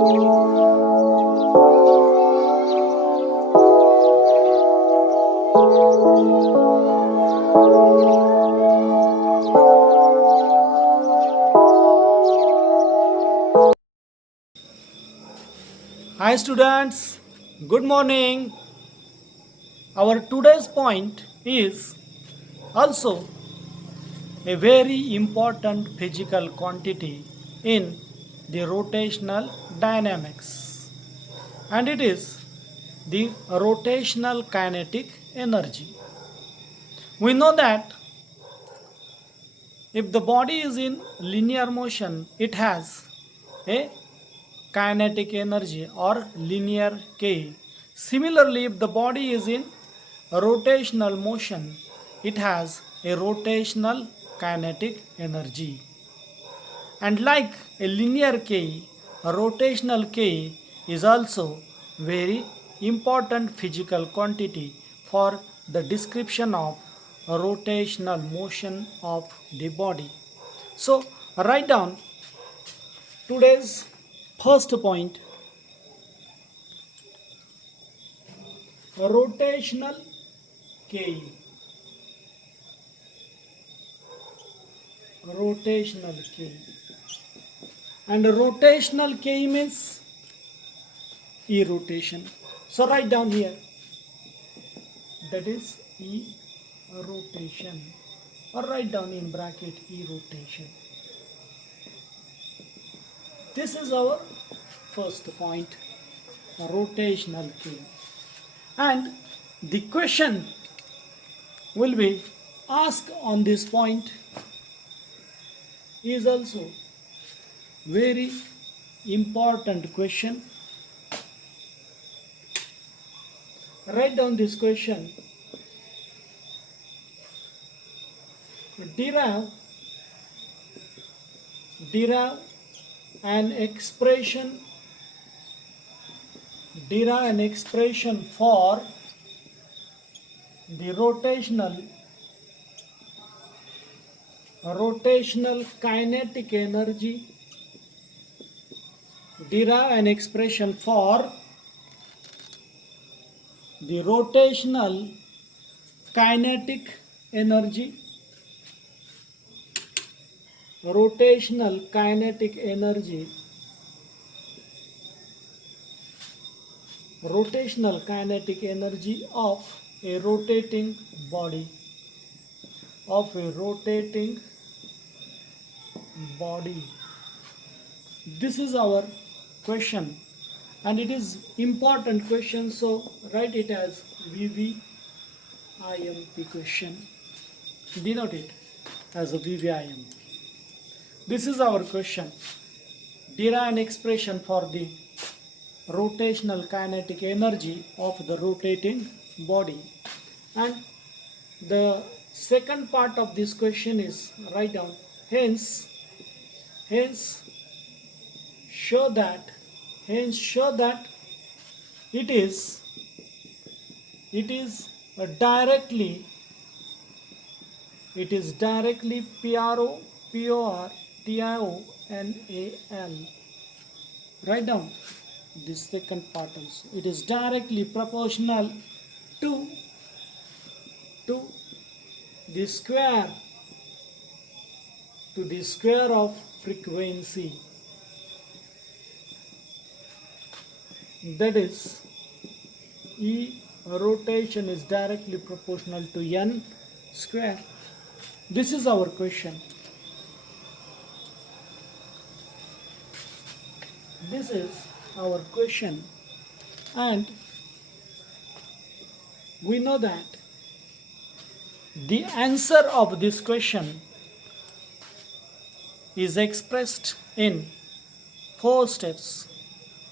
Hi students, good morning. Our today's point is also a very important physical quantity in the rotational dynamics, and it is the rotational kinetic energy. We know that if the body is in linear motion, it has a kinetic energy or linear K. Similarly, if the body is in rotational motion, it has a rotational kinetic energy. And like a linear K, a rotational K is also very important physical quantity for the description of rotational motion of the body. So write down today's first point: rotational K. Rotational K. And rotational K means E rotation. So write down here, that is E rotation, or write down in bracket E rotation. This is our first point, rotational K. And the question will be asked on this point is also very important question. Write down this question: derive an expression for the rotational kinetic energy. Derive an expression for the rotational kinetic energy. Rotational kinetic energy. Rotational kinetic energy of a rotating body. Of a rotating body. This is our question, and it is important question, so write it as VVIMP question. Denote it as a VVIMP. This is our question: derive an expression for the rotational kinetic energy of the rotating body. And the second part of this question is write down hence show that it is directly PROTIONAL. Write down this second part also. It is directly proportional to the square of frequency. That is, E rotation is directly proportional to N square. This is our question. This is our question, and we know that the answer of this question is expressed in 4 steps.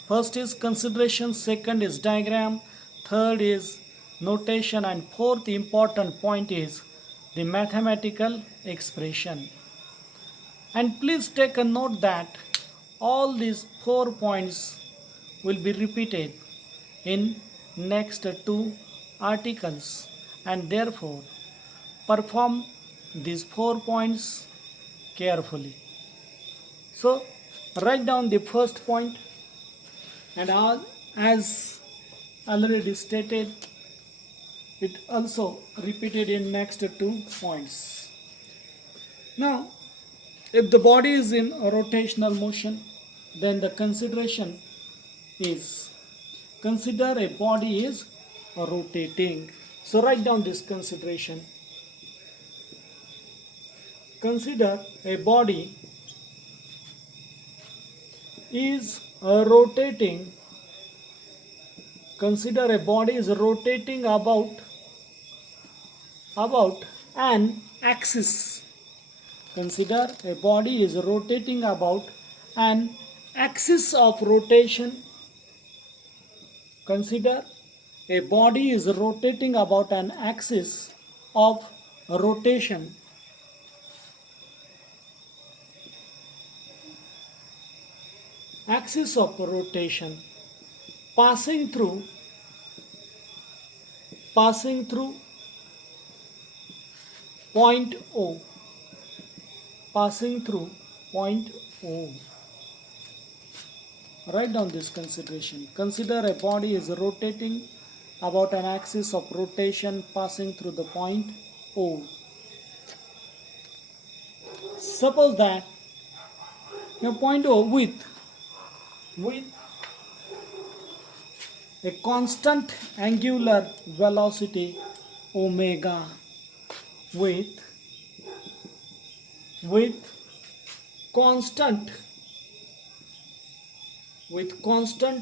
First is consideration, second is diagram, third is notation, and fourth important point is the mathematical expression. And please take a note that all these 4 points will be repeated in next 2 articles, and therefore perform these 4 points carefully. So write down the first point: and as already stated, it also repeated in next two points. Now, if the body is in a rotational motion, then the consideration is, consider a body is rotating. So write down this consideration. Consider a body is rotating. Consider a body is rotating about an axis. Consider a body is rotating about an axis of rotation. Consider a body is rotating about an axis of rotation. Axis of rotation passing through point O. Passing through point O. Write down this consideration. Consider a body is rotating about an axis of rotation passing through the point O. Suppose that a point O with a constant angular velocity omega, with constant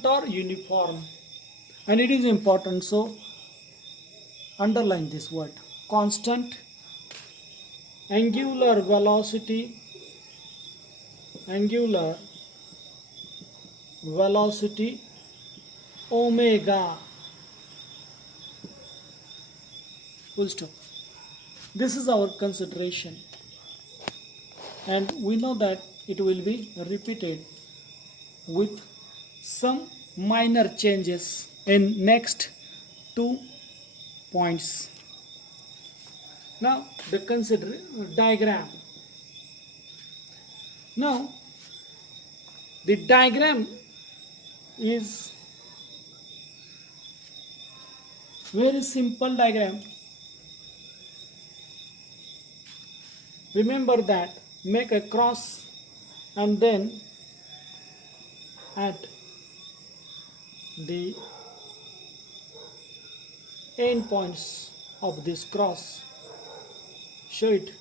or uniform, and it is important, so underline this word, constant angular velocity omega, full stop. This is our consideration, and we know that it will be repeated with some minor changes in next 2 points. Now the consider diagram. Now the diagram is very simple diagram. Remember that, make a cross and then at the end points of this cross, show it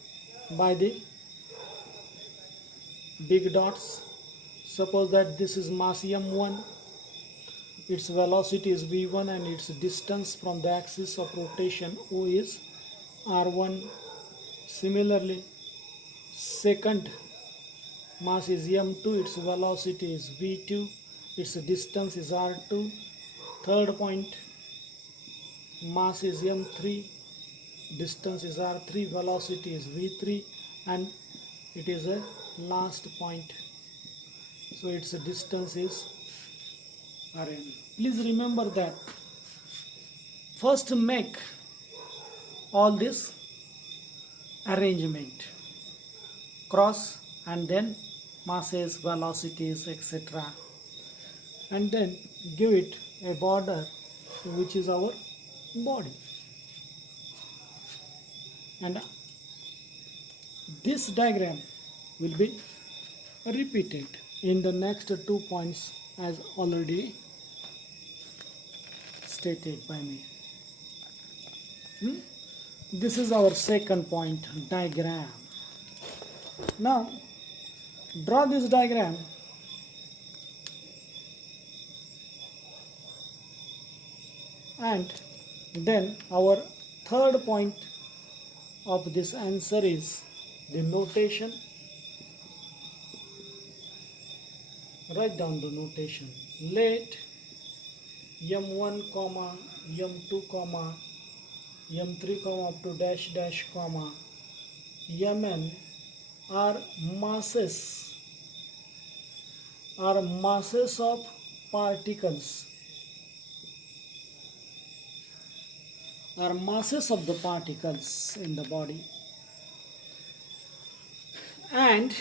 by the big dots. Suppose that this is mass m1, its velocity is v1, and its distance from the axis of rotation O is r1. Similarly, second mass is m2, its velocity is v2, its distance is r2. Third point, mass is m3, distance is r3, velocity is v3, and it is a last point, so its distance is rn. Please remember that first make all this arrangement, cross and then masses, velocities, etc., and then give it a border which is our body, and this diagram will be repeated in the next 2 points as already stated by me. This is our second point, diagram. Now draw this diagram and then our third point of this answer is the notation. Write down the notation. Let m1 comma m2 comma m3 comma up to dash dash comma mn are masses of particles, are masses of the particles in the body, and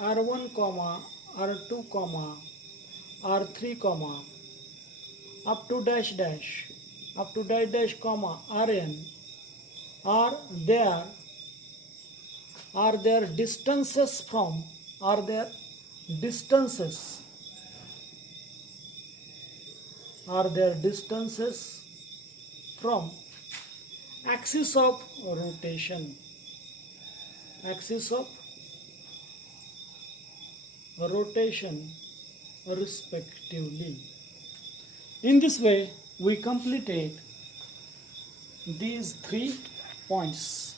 r1 comma r2 comma r3 comma up to dash dash up to dash dash comma rn are there distances from are there distances from axis of rotation respectively. In this way we completed these 3 points.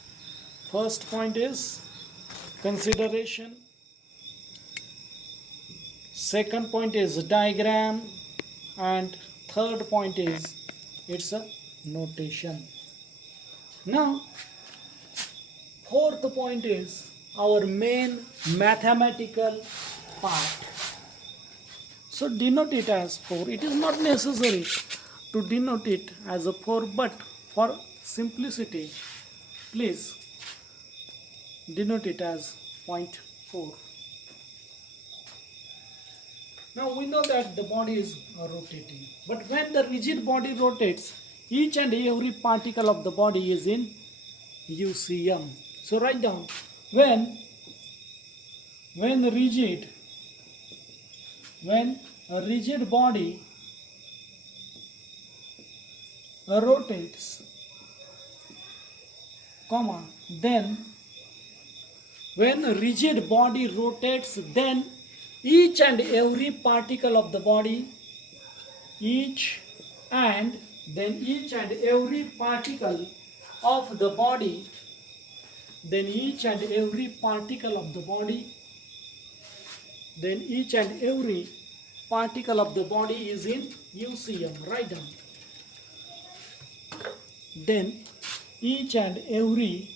First point is consideration, second point is diagram, and third point is its a notation. Now fourth point is our main mathematical part. So denote it as 4. It is not necessary to denote it as a 4, but for simplicity please denote it as point 4. Now we know that the body is rotating, but when the rigid body rotates, each and every particle of the body is in UCM. So write down, when a rigid body rotates, comma, then when a rigid body rotates, then each and every particle of the body, each and every particle of the body, then each and every particle of the body, then each and every particle of the body is in UCM. Write down. Then each and every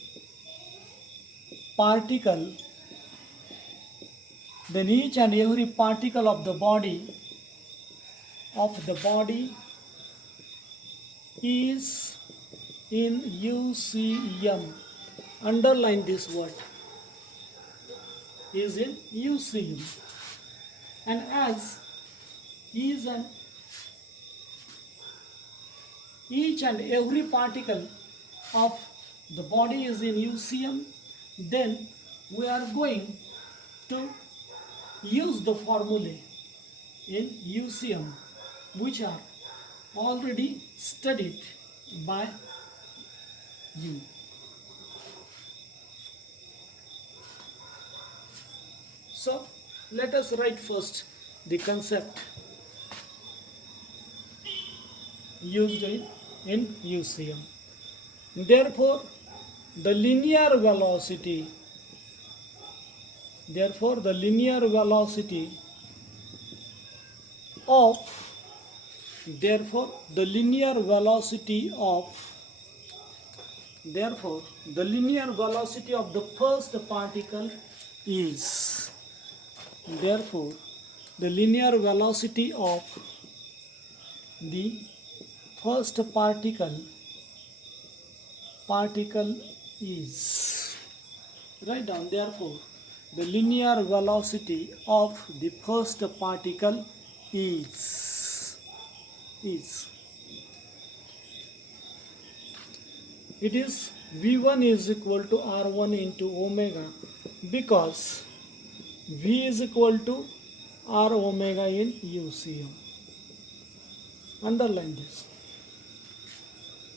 particle, then each and every particle of the body is in UCM. Underline this word, is in UCM. And as each and every particle of the body is in UCM, then we are going to use the formulae in UCM which are already studied by you. So let us write first the concept used in UCM. Therefore, the linear velocity of the first particle is write down, therefore the linear velocity of the first particle is it is v1 is equal to r1 into omega, because v is equal to r omega in UCM. Underline this.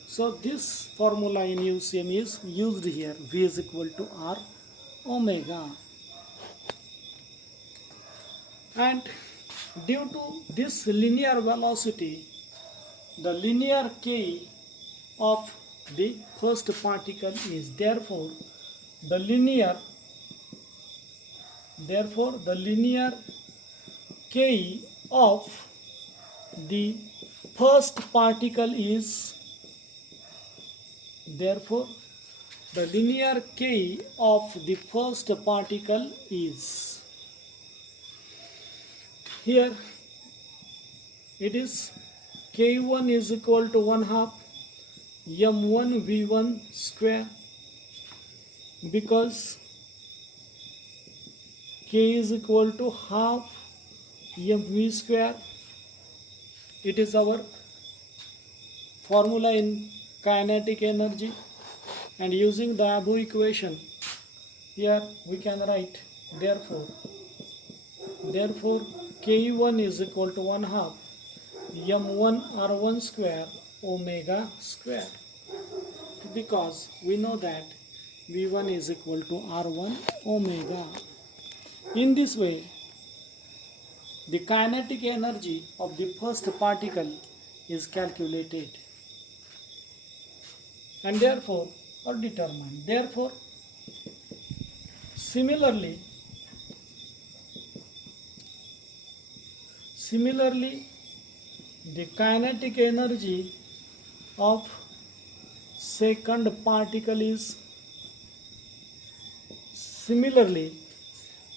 So this formula in UCM is used here. V is equal to r omega. And due to this linear velocity, the linear k of the first particle is, therefore the linear k of the first particle is, therefore the linear k of the first particle is, here it is k1 is equal to 1/2 m1 v1 square, because K is equal to half mv square. It is our formula in kinetic energy, and using the above equation here we can write therefore K1 is equal to 1 half m1 r1 square omega square, because we know that v1 is equal to r1 omega. In this way, the kinetic energy of the first particle is calculated and therefore or determined. Therefore, similarly, the kinetic energy of second particle is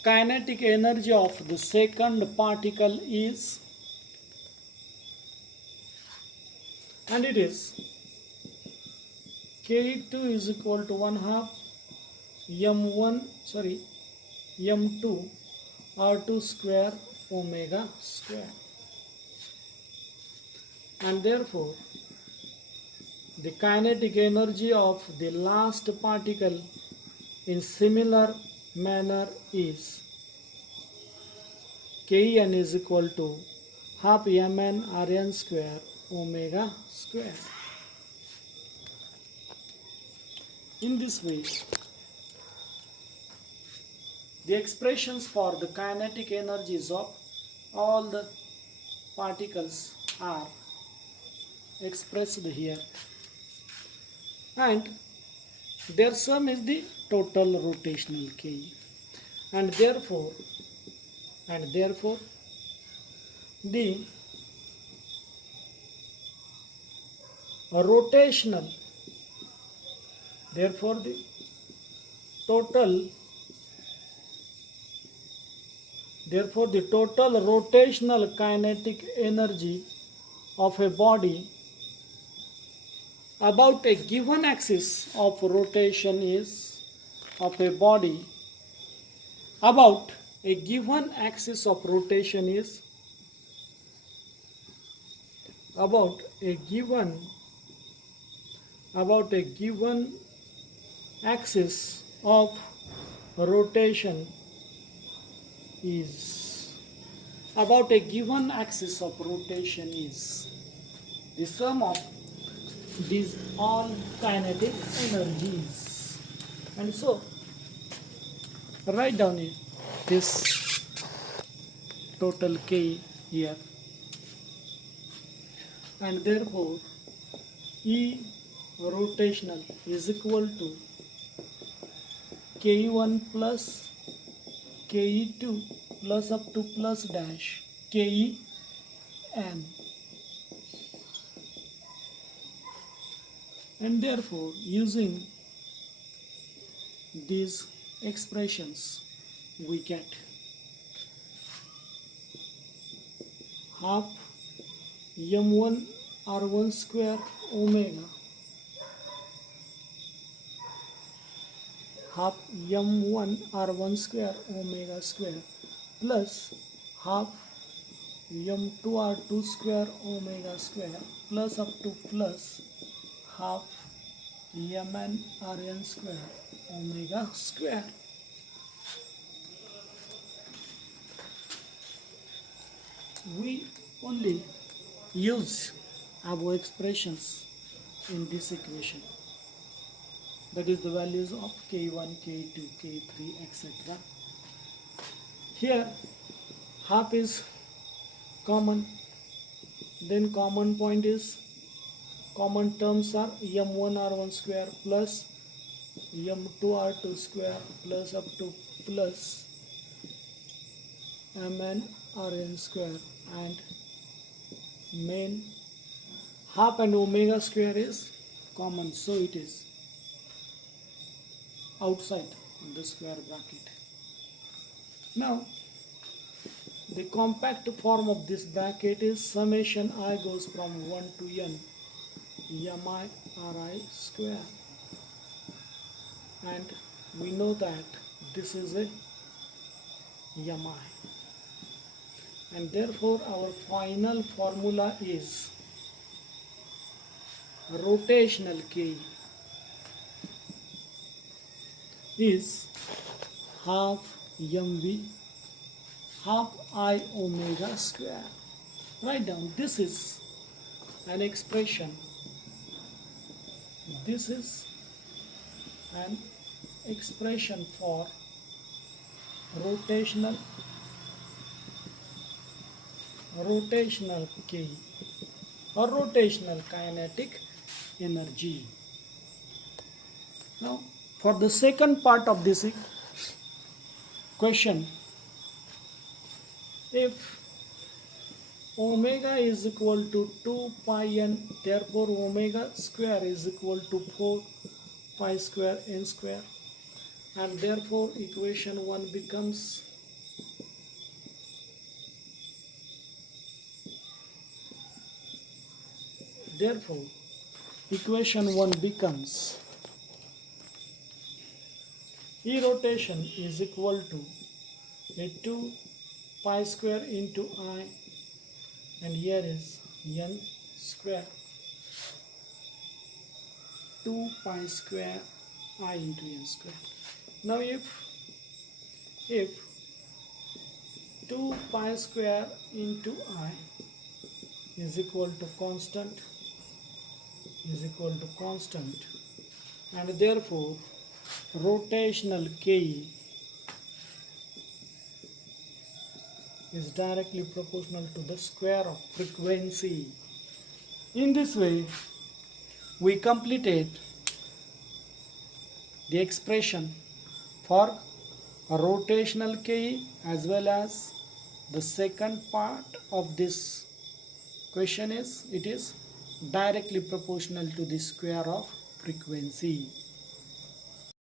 kinetic energy of the second particle is, and it is K2 is equal to 1 half m2 r2 square omega square, and therefore the kinetic energy of the last particle in similar manner is Kn is equal to half mn rn square omega square. In this way, the expressions for the kinetic energies of all the particles are expressed here, and their sum is the total rotational K, and therefore the rotational therefore the total rotational kinetic energy of a body about a given axis of rotation is about a given axis of rotation is about a given axis of rotation is the sum of these all kinetic energies. And so write down this total K here, and therefore E rotational is equal to K1 plus Ke2 plus up to plus dash Ke n, and therefore using these expressions we get half m1 r1 square omega half m1 r1 square omega square plus half m2 r2 square omega square plus up to plus half mn rn square omega square. We only use above expressions in this equation, that is the values of K1, K2, K3, etc. Here half is common, then common terms are m1 r1 square plus m2 r2 square plus up to plus mn rn square, and main half and omega square is common, so it is outside the square bracket. Now the compact form of this bracket is summation I goes from 1 to n mi ri square, and we know that this is a mi. And therefore our final formula is rotational K is half mv half I omega square. Write down, this is an expression, this is an expression for rotational K or rotational kinetic energy. Now for the second part of this question, if omega is equal to 2 pi n, therefore omega square is equal to 4 pi square n square, and therefore equation 1 becomes therefore equation 1 becomes E rotation is equal to a 2 pi square into I, and here is n square, 2 pi square I into n square. Now if 2 pi square into I is equal to constant, and therefore rotational K is directly proportional to the square of frequency. In this way we completed the expression for rotational K, as well as the second part of this question is it is directly proportional to the square of frequency.